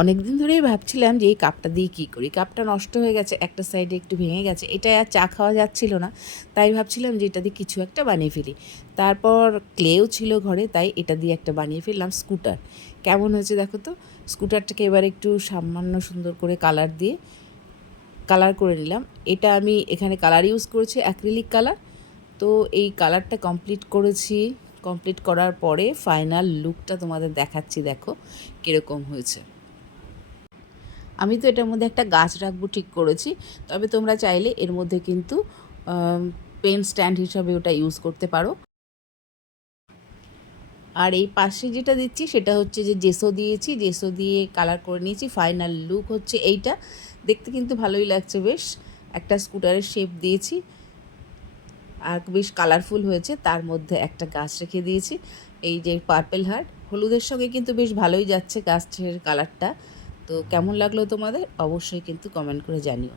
অনেক দিন ধরেই ভাবছিলাম যে এই কাপটা দিয়ে কী করি। কাপটা নষ্ট হয়ে গেছে, একটা সাইডে একটু ভেঙে গেছে, এটা আর চা খাওয়া যাচ্ছিল না। তাই ভাবছিলাম যে এটা দিয়ে কিছু একটা বানিয়ে ফেলি। তারপর ক্লেও ছিল ঘরে, তাই এটা দিয়ে একটা বানিয়ে ফেললাম স্কুটার। কেমন হয়েছে দেখো তো। স্কুটারটাকে এবার একটু সামান্য সুন্দর করে কালার করে নিলাম। এটা আমি এখানে কালার ইউজ করেছি, অ্যাক্রিলিক কালার। তো এই কালারটা কমপ্লিট করার পরে ফাইনাল লুকটা তোমাদের দেখাচ্ছি, দেখো কীরকম হয়েছে। আমি তো এটার মধ্যে একটা গাছ রাখবো ঠিক করেছি, তবে তোমরা চাইলে এর মধ্যে কিন্তু পেন স্ট্যান্ড হিসাবে ওটা ইউজ করতে পারো। আর এই পাশে যেটা দিচ্ছি সেটা হচ্ছে যে জেসো দিয়েছি, জেসো দিয়ে কালার করে নিয়েছি। ফাইনাল লুক হচ্ছে এইটা। দেখতে কিন্তু ভালোই লাগছে বেশ। একটা স্কুটারের শেপ দিয়েছি আর বেশ কালারফুল হয়েছে। তার মধ্যে একটা গাছ রেখে দিয়েছি, এই যে পার্পেল হার্ট। হলুদের সঙ্গে কিন্তু বেশ ভালোই যাচ্ছে গাছের কালারটা। তো কেমন লাগলো তোমাদের অবশ্যই কিন্তু কমেন্ট করে জানিও।